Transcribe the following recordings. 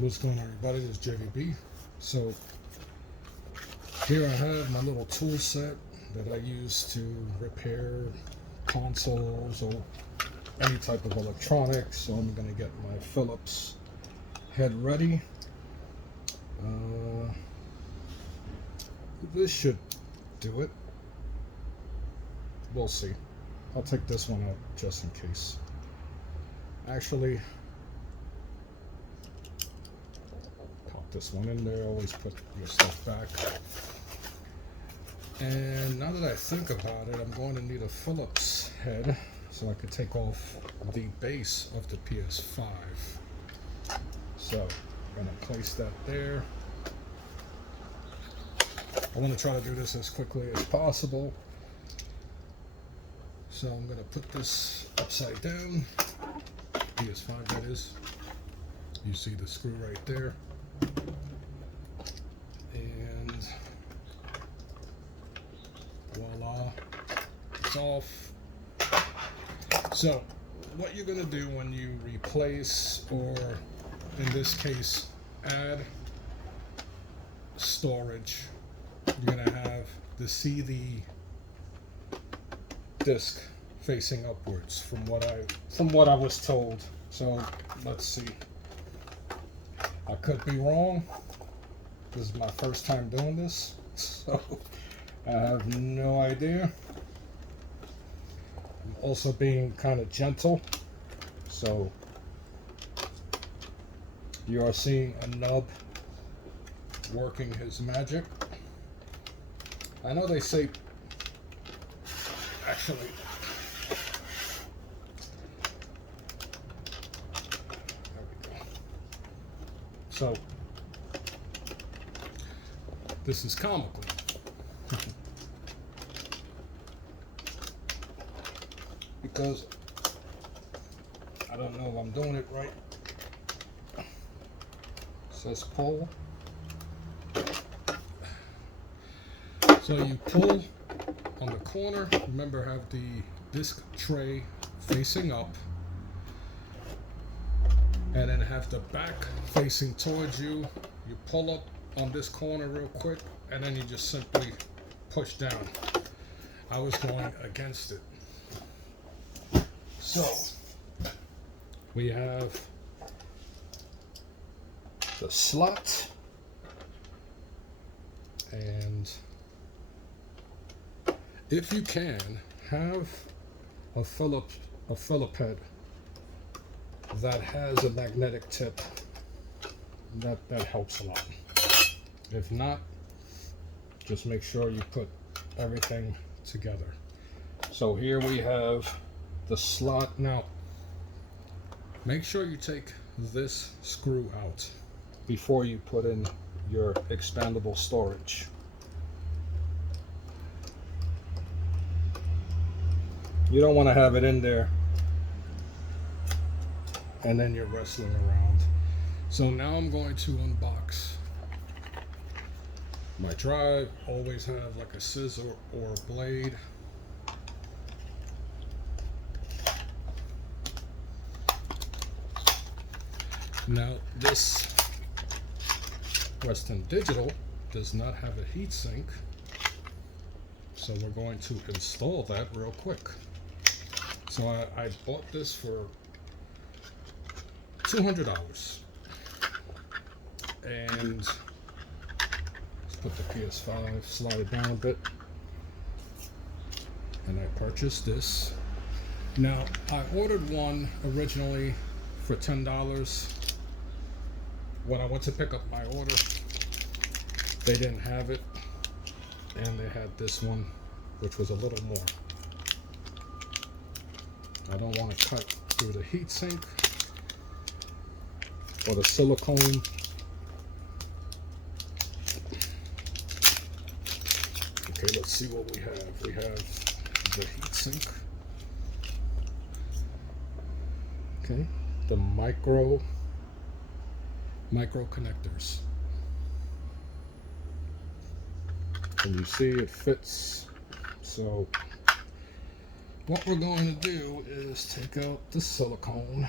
What's going on, everybody? This is JVB. So here I have my little tool set that I use to repair consoles or any type of electronics. So I'm going to get my Phillips head ready. This should do it. We'll see. I'll take this one out just in case. Actually, pop this one in there. Always put your stuff back. And now that I think about it, I'm going to need a Phillips head so I can take off the base of the PS5. So I'm going to place that there. I want to try to do this as quickly as possible. So I'm going to put this upside down. PS5 that is. You see the screw right there. And voila, it's off. So what you're going to do when you replace, or in this case add storage, you're going to have the CD disc facing upwards from what I was told. So let's see. I could be wrong. This is my first time doing this, so I have no idea. I'm also being kind of gentle, so you are seeing a nub working his magic. I know they say, actually, there we go. So this is comical. Because I don't know if I'm doing it right. It says pull. So you pull on the corner. Remember, have the disc tray facing up, and then have the back facing towards you. You pull up on this corner real quick, and then you just simply push down. I was going against it. So we have the slot, and if you can, have a Phillip head that has a magnetic tip. That helps a lot. If not, just make sure you put everything together. So here we have the slot. Now, make sure you take this screw out before you put in your expandable storage. You don't want to have it in there and then you're wrestling around. So now I'm going to unbox my drive. Always have like a scissor or a blade. Now this Western Digital does not have a heatsink, so we're going to install that real quick. So I bought this for $200, and let's put the PS5, slide it down a bit, and I purchased this. Now I ordered one originally for $10. When I went to pick up my order, they didn't have it, and they had this one, which was a little more. I don't want to cut through the heatsink or the silicone. Okay, let's see what we have. We have the heatsink. Okay, the micro connectors. And you see it fits. So what we're going to do is take out the silicone.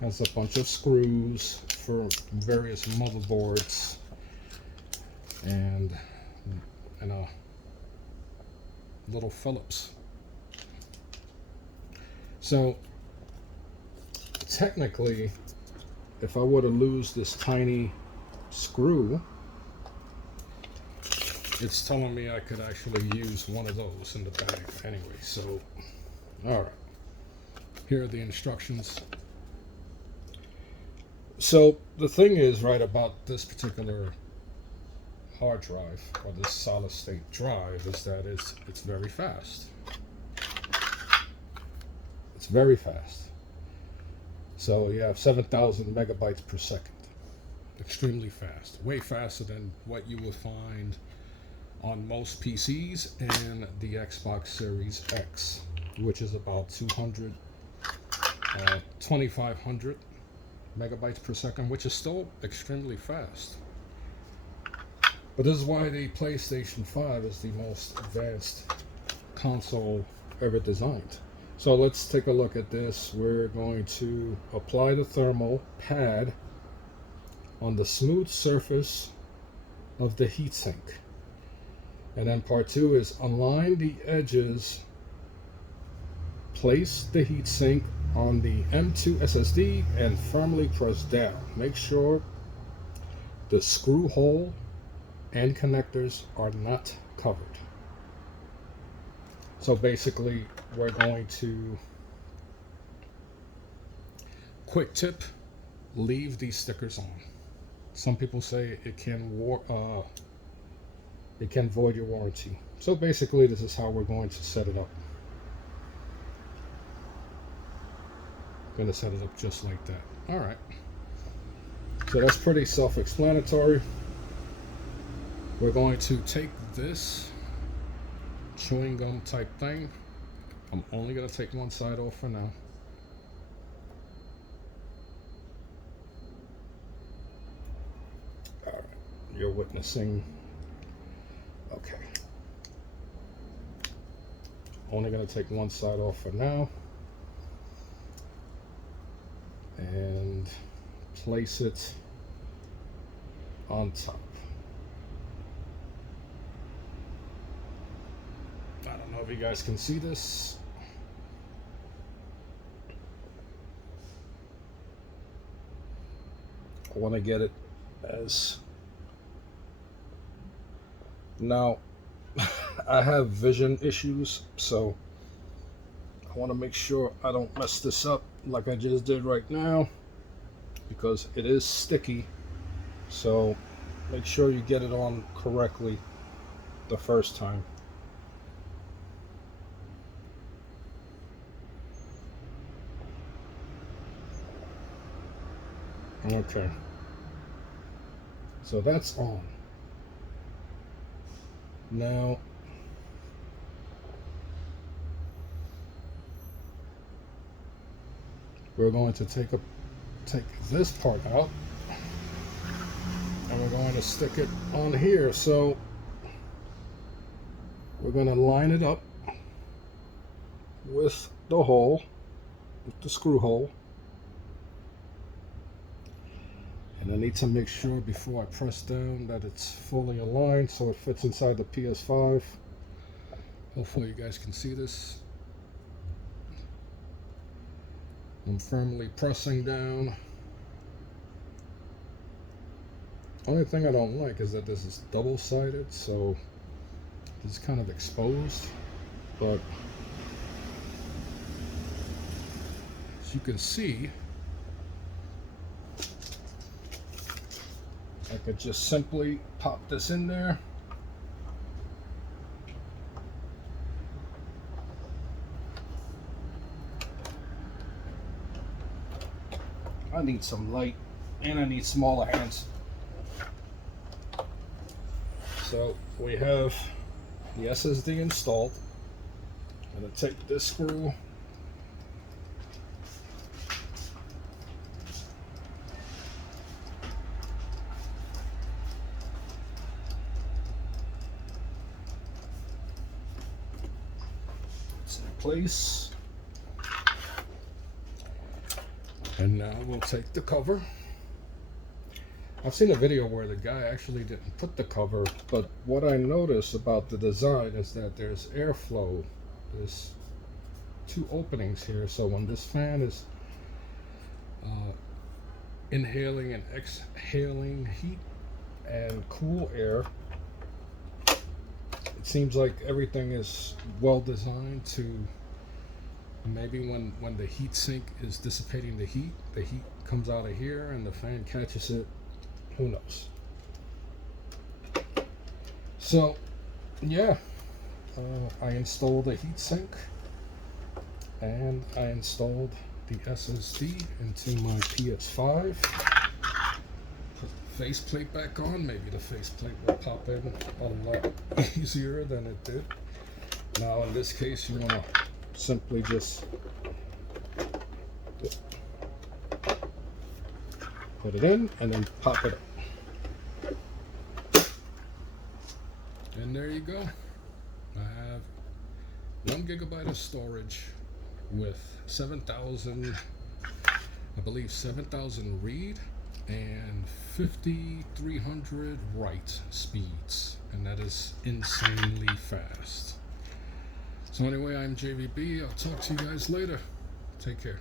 Has a bunch of screws for various motherboards and a little Phillips. So technically, if I were to lose this tiny screw, it's telling me I could actually use one of those in the bag anyway. So, all right, here are the instructions. So the thing is, right, about this particular hard drive or this solid state drive is that it's very fast. It's very fast. So you have 7,000 megabytes per second. Extremely fast. Way faster than what you would find on most PCs and the Xbox Series X, which is about 2,500 megabytes per second, which is still extremely fast. But this is why the PlayStation 5 is the most advanced console ever designed. So let's take a look at this. We're going to apply the thermal pad on the smooth surface of the heatsink. And then part 2 is align the edges. Place the heatsink on the M2 SSD and firmly press down. Make sure the screw hole and connectors are not covered. So basically, we're going to, quick tip, leave these stickers on. Some people say it can void your warranty. So basically, this is how we're going to set it up. Going to set it up just like that. All right. So that's pretty self-explanatory. We're going to take this chewing gum type thing. I'm only going to take one side off for now. All right. You're witnessing. Okay. Only going to take one side off for now. And place it on top. I don't know if you guys can see this. I want to get it as... Now, I have vision issues, so I want to make sure I don't mess this up like I just did right now, because it is sticky. So make sure you get it on correctly the first time. Okay, so that's on. Now we're going to take this part out and we're going to stick it on here. So we're going to line it up with the hole, with the screw hole. And I need to make sure before I press down that it's fully aligned so it fits inside the PS5. Hopefully you guys can see this. I'm firmly pressing down. Only thing I don't like is that this is double-sided, so it's kind of exposed. But as you can see, I could just simply pop this in there. I need some light and I need smaller hands. So we have the SSD installed. I'm going to take this screw, it's in place. And now we'll take the cover. I've seen a video where the guy actually didn't put the cover, but what I noticed about the design is that there's airflow. There's two openings here, so when this fan is inhaling and exhaling heat and cool air, it seems like everything is well designed to maybe when the heat sink is dissipating the heat comes out of here and the fan catches it. Who knows? So yeah, I installed a heatsink and I installed the SSD into my PS5. Put the faceplate back on. Maybe the faceplate will pop in a lot easier than it did. Now in this case, you want to simply just put it in and then pop it up. And there you go. I have 1 gigabyte of storage with 7,000, I believe 7,000 read and 5,300 write speeds, and that is insanely fast. So anyway, I'm JVB. I'll talk to you guys later. Take care.